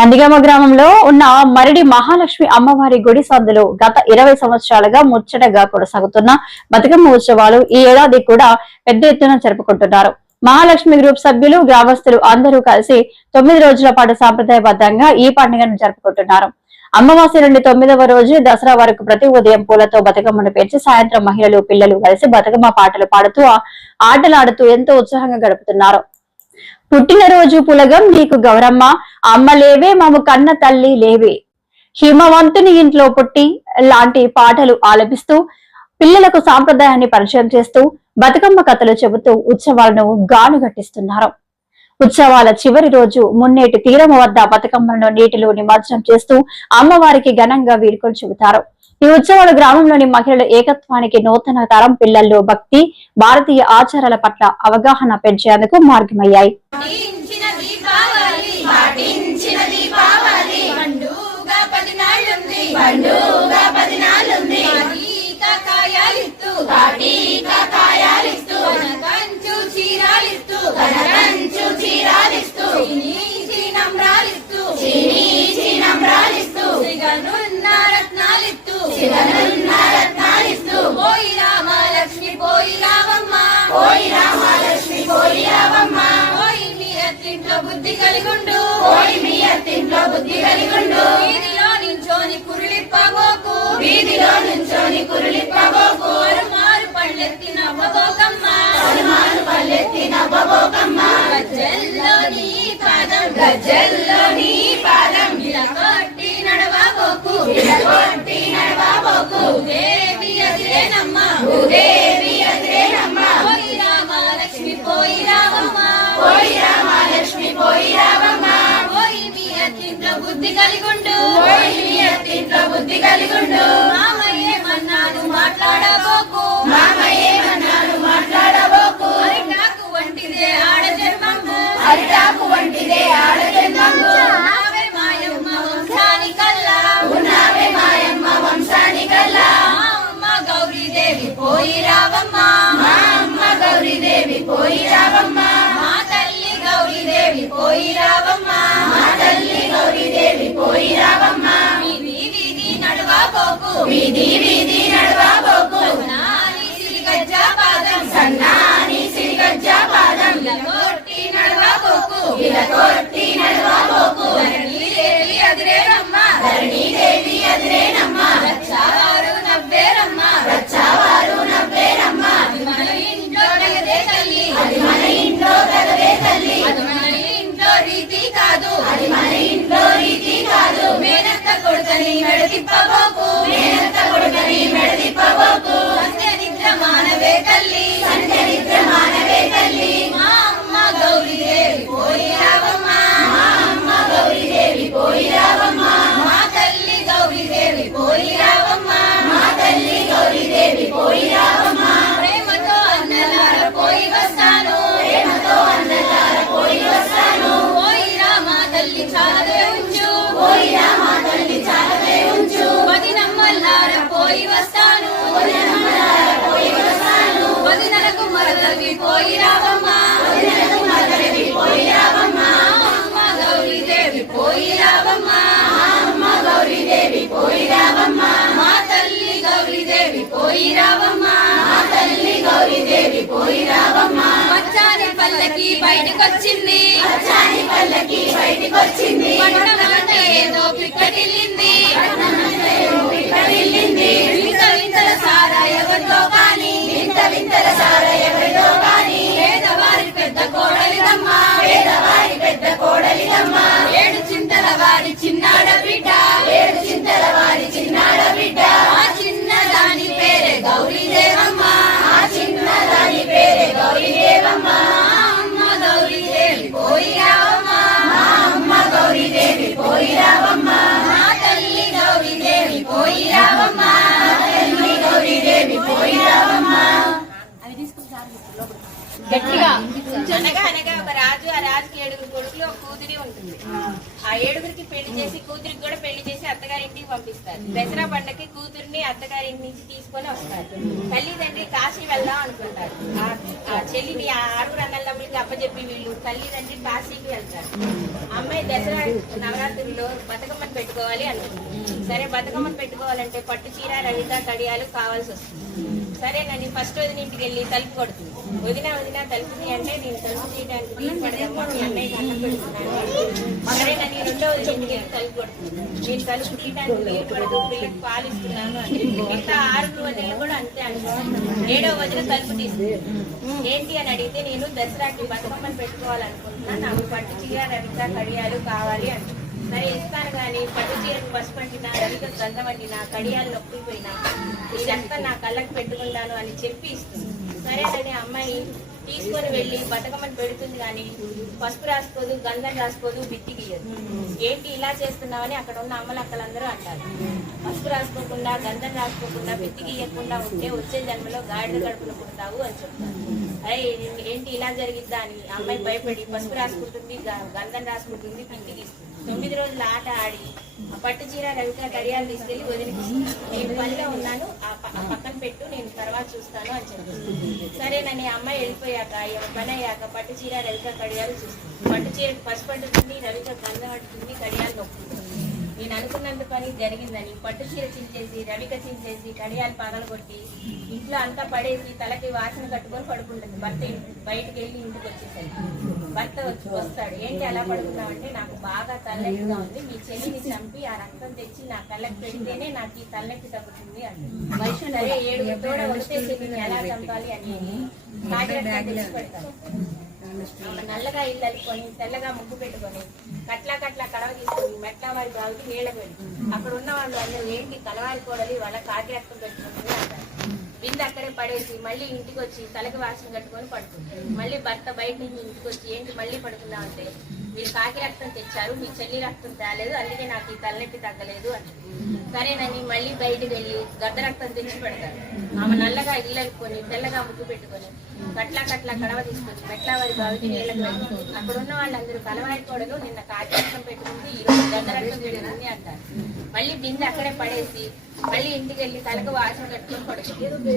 నందిగామ గ్రామంలో ఉన్న మరిడి మహాలక్ష్మి అమ్మవారి గుడి సందులో గత ఇరవై సంవత్సరాలుగా ముచ్చటగా కొనసాగుతున్న బతుకమ్మ ఉత్సవాలు ఈ ఏడాది కూడా పెద్ద ఎత్తున జరుపుకుంటున్నారు. మహాలక్ష్మి గ్రూప్ సభ్యులు గ్రామస్తులు అందరూ కలిసి తొమ్మిది రోజుల పాటు సాంప్రదాయబద్ధంగా ఈ పండుగను జరుపుకుంటున్నారు. అమావాస్య నుండి తొమ్మిదవ రోజు దసరా వరకు ప్రతి ఉదయం పూలతో బతుకమ్మను పేర్చి సాయంత్రం మహిళలు పిల్లలు కలిసి బతుకమ్మ పాటలు పాడుతూ ఆటలాడుతూ ఎంతో ఉత్సాహంగా గడుపుతున్నారు. పుట్టినరోజు పులగం నీకు గౌరమ్మ. అమ్మ లేవే మాము కన్న తల్లి లేవే. హిమవంతుని ఇంట్లో పుట్టి లాంటి పాటలు ఆలపిస్తూ పిల్లలకు సాంప్రదాయాన్ని పరిచయం చేస్తూ బతుకమ్మ కథలు చెబుతూ ఉత్సవాలను గానుగట్టిస్తున్నారు. ఉత్సవాల చివరి రోజు మున్నేటి తీరము వద్ద బతుకమ్మలను నీటిలో నిమజ్జనం చేస్తూ అమ్మవారికి ఘనంగా వీడ్కోలు చెబుతారు. ఈ ఉత్సవాలు గ్రామంలోని మహిళల ఏకత్వానికి నూతన తరం పిల్లల్లో భక్తి భారతీయ ఆచారాల పట్ల అవగాహన పెంచేందుకు మార్గమయ్యాయి. పండుగ కలిగుండు. పోయి మీ అత్తింట్లో బుద్ధి కలిగుండు. వీధిలో నించోని కురులిప్పబోకు. వీధిలో నించోని కురులిప్పబోకు. మారు పళ్ళెత్తి నవ్వబోకమ్మ మారు పళ్ళెత్తి నవ్వబోకమ్మ గజ్జల్లో నీ పాదం. గజ్జల్లో నీ పాదం. విలకొట్టి నడవబోకు అత్తింట్లో బుద్ధి కలిగుండు. నడవబోకు వీధి వీధి నడవబోకు సన్నాని సిరిగజ్జ పాదం. సన్నాని సిరిగజ్జ పాదం. ఇలకొట్టి ఇలకొట్టి ధరణి దేవి అదిరేనమ్మ ధరణి దేవి అదిరేనమ్మ రచ్చావారు నవ్వేరమ్మ రచ్చావారు నవ్వేరమ్మ అది మన ఇంట్లో తగదే తల్లి. అది మన ఇంట్లో తగదే తల్లి. అది మన ఇంట్లో రీతి కాదు. అది మన ఇంట్లో రీతి కాదు. మేనత్త కొడుకని నడిపిప్పబో Baba వదినలకు పోయి పోయి అమ్మ పోయి అమ్మ పోయి మా తల్లి గౌరీదేవి పోయి రావమ్మ మా తల్లి పోయి పల్లకి బయటకొచ్చింది పచ్చాని పల్లకి బయటకొచ్చింది ఏదో పిక్కటిల్లింది పిక్కటిల్లింది కోడలిదమ్మ ఏడు చింతల వారి చిన్నాడ బిడ్డ. ఏడు చింతల వారి చిన్నాడ బిడ్డ. ఆ చిన్న దాని పేరే గౌరీదేవమ్మ. ఆ చిన్న దాని పేరే గౌరీదేవమ్మ. మా అమ్మ గౌరీదేవి పోయి రావమ్మ మా అమ్మ పోయి రావమ్మ మా తల్లి గౌరీదేవి పోయి రావమ్మ తల్లి గౌరీదేవి పోయి రావమ్మ గట్టిగా. ఒక రాజు ఆ రాజుకి ఏడుగురు కొడుకులు ఒక కూతురి ఉంటుంది. ఆ. ఏడుగురికి పెళ్ళి చేసి కూతురికి కూడా పెళ్ళి చేసి అత్తగారింటికి పంపిస్తారు. దసరా పండగకి కూతుర్ని అత్తగారింటి నుంచి తీసుకొని వస్తారు. తల్లిదండ్రి కాశీ వెళ్దాం అనుకుంటారు. ఆ- ఆ చెల్లిని ఆ ఆరుగురు అన్నదమ్ములకి అప్పచెప్పి వీళ్ళు తల్లిదండ్రి కాశీకి వెళ్తారు. అమ్మాయి దసరా నవరాత్రుల్లో బతుకమ్మని పెట్టుకోవాలి అనుకుంటుంది. సరే బతుకమ్మని పెట్టుకోవాలంటే పట్టు చీర రవిత కడియాలు కావాల్సి వస్తుంది. సరే నన్ను ఫస్ట్ వదిన ఇంటికి వెళ్ళి తలుపు కొడుతుంది. వదిన వదిన తలుపు అంటే నేను తలుపు తీయడానికి తీయబడదమ్మా మీ అన్నయ్య అన్నం పెడుతున్నాను సరే నన్ను రెండో వదిన ఇంటికి వెళ్ళి తలుపు కొడుతుంది. నేను తలుపు తీయడానికి పడదు పిల్లలకు పాలు ఇస్తున్నాను అంటే మిగతా ఆరు వదిన కూడా అంతే అనుకుంటున్నాను ఏడో వదిన తలుపు తీస్తుంది ఏంటి అని అడిగితే నేను దసరాకి బతుకమ్మని పెట్టుకోవాలనుకుంటున్నాను. నాకు పట్టు చీర రవిత కడియాలు కావాలి అంటున్నాను. సరే ఇస్తాను కానీ పట్టు చీరకు పసుపు అంటినా రవిక గంధం పట్టినా కడియాలు నొప్పిపోయినా ఇదంతా నా కళ్ళకి పెట్టుకుంటాను అని చెప్పి ఇస్తుంది. సరేనని అమ్మాయి తీసుకొని వెళ్ళి బతకమని పెడుతుంది కానీ పసుపు రాసుకోదు గంధం రాసుకోదు బిత్తి గీయదు. ఏంటి ఇలా చేస్తున్నావని అక్కడ ఉన్న అమ్మలు అక్కలందరూ అంటారు. పసుపు రాసుకోకుండా గంధం రాసుకోకుండా బిత్తి గీయకుండా ఉంటే వచ్చే జన్మలో గాడిద కడుపులు పుడతావు అని చెప్తారు. అరే ఏంటి ఇలా జరిగిద్దా అని అమ్మాయి భయపడి పసుపు రాసుకుంటుంది గంధం రాసుకుంటుంది బిత్తి గీస్తుంది. తొమ్మిది రోజులు ఆట ఆడి ఆ పట్టు చీర రవిక కడియాలు తీసుకెళ్ళి వదిలిపిస్తుంది నేను పనిగా ఉన్నాను ఆ ప- ఆ పక్కన పెట్టు నేను తర్వాత చూస్తాను అని చెప్తుంది సరేనని ఆ అమ్మాయి వెళ్ళిపోయాక పని అయ్యాక పట్టు చీర రవిక కడియాలు చూస్తుంది పట్టు చీర పసుపు పట్టుతుంది రవిక గంధం పట్టుతుంది కడియాలు నొప్పుతుంది నేను అనుకున్నంత పని జరిగిందని పట్టు చీర చించేసి రవిక చించేసి కడియాలు పగలు కొట్టి ఇంట్లో అంతా పడేసి తలకి వాసన కట్టుకొని పడుకుంటుంది. భర్త బయటికి వెళ్ళి ఇంటికి వచ్చేసరికి భర్త వచ్చి వస్తాడు. ఏంటి అలా పడుకున్నావంటే నాకు బాగా తలనొప్పిగా ఉంది. మీ చెల్లిని చంపి ఆ రక్తం తెచ్చి నా కళ్ళకి పెడితేనే నాకు ఈ తలనొప్పి తగ్గుతుంది అంటే సరే ఏడు తోడ వస్తే చెల్లిని ఎలా చంపాలి అని పెడతాను. నల్లగా ఇల్లు అల్లుకొని తెల్లగా ముగ్గు పెట్టుకొని కట్ల కట్ల కడవ తీసుకొని మెట్ల వారి బావికి నీళ్ళ పెట్టి అక్కడ ఉన్న వాళ్ళు అందరూ ఏంటి కలవారి కోడలి వాళ్ళ కాకి రక్తం పెట్టుకుంటుంది అంటారు. బిందె అక్కడే పడేసి మళ్ళీ ఇంటికి వచ్చి తలకి వాసన కట్టుకొని పడుకుంటుంది. మళ్ళీ భర్త బయట నుంచి ఇంటికి వచ్చి ఏంటి మళ్ళీ పడుకుందాం అంటే మీరు కాకి రక్తం తెచ్చారు మీ చెల్లి రక్తం తేలేదు అందుకే నాకు ఈ తలనొప్పి తగ్గలేదు అని. సరేనని మళ్ళీ బయటికి వెళ్ళి గద్ద రక్తం తెచ్చి పెడతారు. ఆమె నల్లగా ఇల్లలుకొని తెల్లగా ముగ్గు పెట్టుకొని కట్లా కట్లా కడవ తీసుకొని మెట్ల వారి బావికి నీళ్ళకి వెళ్ళి అక్కడ ఉన్న వాళ్ళందరూ కలవారి కోడలు నిన్న కాకి రక్తం పెట్టుకుంది ఈ రోజు గద్ద రక్తం పెట్టుకుంది అంటారు. మళ్ళీ బిందె అక్కడే పడేసి మళ్ళీ ఇంటికి వెళ్ళి తలకు వాసన కట్టుకొని పడుతుంది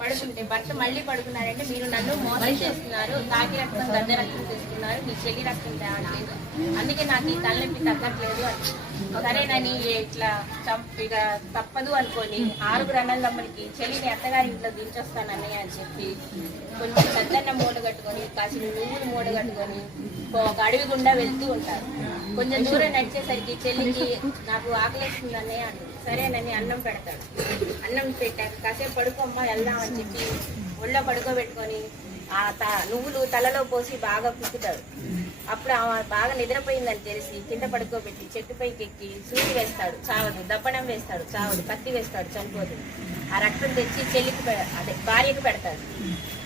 పడుకుంటే భర్త మళ్ళీ పడుకున్నారంటే మీరు నన్ను మోసం చేస్తున్నారు కాకి రక్తం గద్ద రక్తం చేస్తున్నారు మీ చెల్లి రక్తం తేవట్లేదు అందుకే నాకు ఈ తలనొప్పి తగ్గట్లేదు అని. సరేనని ఇట్లా చంప ఇక తప్పదు అనుకొని ఆరుగురు అన్నదమ్ములకి చెల్లిని అత్తగారి ఇంట్లో దించొస్తానని అని చెప్పి కొంచెం సద్దన్న మూట కట్టుకొని కాసిన నువ్వులు మూట కట్టుకొని ఒక అడవి గుండా వెళ్తూ ఉంటారు. కొంచెం దూరం నడిచేసరికి చెల్లికి నాకు ఆకలిస్తుందని అంటుంది సరేనని అన్నం పెడతాడు. అన్నం పెట్టాక కాసేపు పడుకోమ్మా వెళ్దాం అని చెప్పి ఒళ్ళో పడుకోబెట్టుకొని ఆ త నువ్వులు తలలో పోసి బాగా పుక్కుతాడు అప్పుడు ఆమె బాగా నిద్రపోయిందని తెలిసి కింద పడుకోబెట్టి చెట్టు పైకి ఎక్కి సూది వేస్తాడు చావదు దప్పడం వేస్తాడు చావదు కత్తి వేస్తాడు చనిపోదు. ఆ రక్తం తెచ్చి చెల్లికి పెడ అదే భార్యకు పెడతాడు.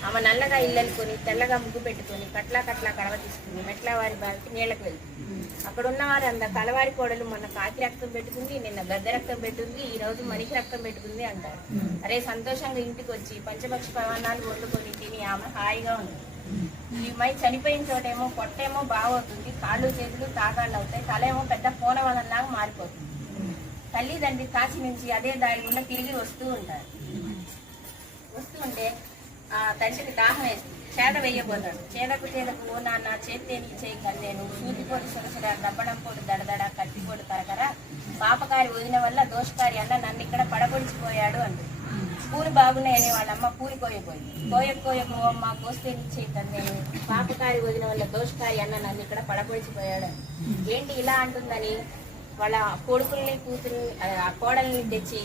ఆమె నల్లగా ఇల్లలుకొని తెల్లగా ముగ్గు పెట్టుకొని కట్లా కట్లా కడవ తీసుకుని మెట్ల వారి బావికి నీళ్ళకి వెళ్తుంది. అక్కడ ఉన్న వారు అంత కలవారి కోడలు మొన్న కాకి రక్తం పెట్టుకుంది నిన్న గద్దె రక్తం పెట్టుంది ఈ రోజు మనిషి రక్తం పెట్టుకుంది అంటారు. అరే సంతోషంగా ఇంటికి వచ్చి పంచపక్ష పవనాలు వండుకొని తిని ఆమె హాయిగా ఉంది. ఈ మై చనిపోయిన చోటేమో పొట్టేమో బాగవుతుంది కాళ్ళు చేతులు తాగాళ్ళు అవుతాయి తల ఏమో పెద్ద పూల వలనలాగా మారిపోతుంది. తల్లిదండ్రి కాశీ నుంచి అదే దారి గుండా తిరిగి వస్తూ ఉంటారు. వస్తూ ఉంటే ఆ తండ్రికి దాహం వేస్తుంది. చేద వేయబోతాడు. చేదకు చేదకు ఓ నాన్న నీ చేయి కన్నేను. సూదిపోటు సొరసర దబ్బడం పోటు దడదడ కట్టిపోటు కరకర. పాపకారి వదిన వల్ల దోషకారి అన్న నన్ను ఇక్కడ పడగొడిచిపోయాడు అంటుంది పూలు బాగున్నాయని వాళ్ళమ్మ పూరి కోయపోయింది కోయకోయకు అమ్మ కోస్తే చేయి కన్నేను పాపకారి వదిన వల్ల దోషకారి అన్న నన్ను ఇక్కడ పడపడిచిపోయాడు. ఏంటి ఇలా అంటుందని వాళ్ళ కొడుకుల్ని కూతుర్ని ఆ కోడల్ని తెచ్చి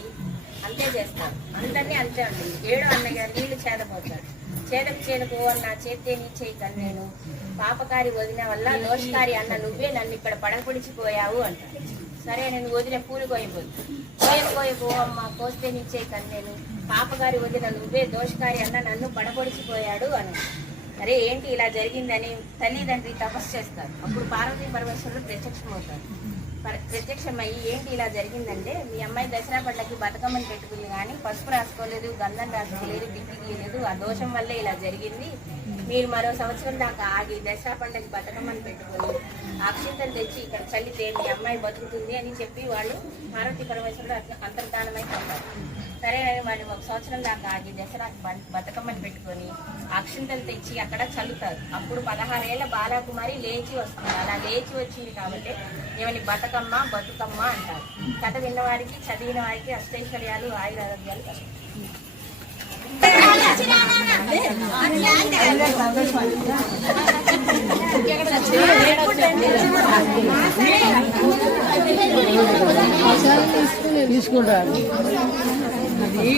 అంతే చేస్తారు అందరినీ అంతే ఉంటుంది ఏడో అన్నయ్య నీళ్ళు చేదపోతాడు చేదకు చేదకు అన్న చేతే నీ చేయి నేను పాపకారి వదిన వల్ల దోషకారి అన్న నువ్వే నన్ను ఇక్కడ పడగొడిచిపోయావు అంటాడు. సరే నేను వదిన పూలు కోయబోదు. కోయ కోయబో అమ్మ కోస్తే నిచ్చే కన్నేను పాపగారి వదిన నువ్వే దోషకారి అన్న నన్ను పడగొడిచిపోయాడు అని. అరే ఏంటి ఇలా జరిగిందని తల్లిదండ్రి తపస్సు చేస్తారు. అప్పుడు పార్వతీ పరమేశ్వరుడు ప్రత్యక్షమవుతారు ప్రత్యక్షమయ్యి ఏంటి ఇలా జరిగిందంటే మీ అమ్మాయి దసరా పండ్లకి బతుకమ్మని పెట్టుకుంది కానీ పసుపు రాసుకోలేదు గంధం రాసుకోలేదు దిక్కు గీయలేదు ఆ దోషం వల్లే ఇలా జరిగింది. మీరు మరో సంవత్సరం దాకా ఆగి దసరా పండుగకి బతుకమ్మని పెట్టుకుని అక్షింతలు తెచ్చి ఇక్కడ చల్లితే మీ అమ్మాయి బతుకుతుంది అని చెప్పి వాళ్ళు పార్వతీ పరమేశ్వరుడు అంతర్ధానమై సరే అని వాళ్ళు ఒక సంవత్సరం దాకా ఆగి దసరా బ- బతుకమ్మని పెట్టుకొని అక్షింతలు తెచ్చి అక్కడ చల్లుతారు. అప్పుడు పదహారేళ్ళ బాలకుమారి లేచి వస్తుంది. అలా లేచి వచ్చింది కాబట్టి ఏమని బతుకమ్మ బతుకమ్మ అంటారు. కథ విన్నవారికి చదివిన వారికి అష్టైశ్వర్యాలు ఆయుర ఆరోగ్యాలు తీసుకుంటారు. ఈ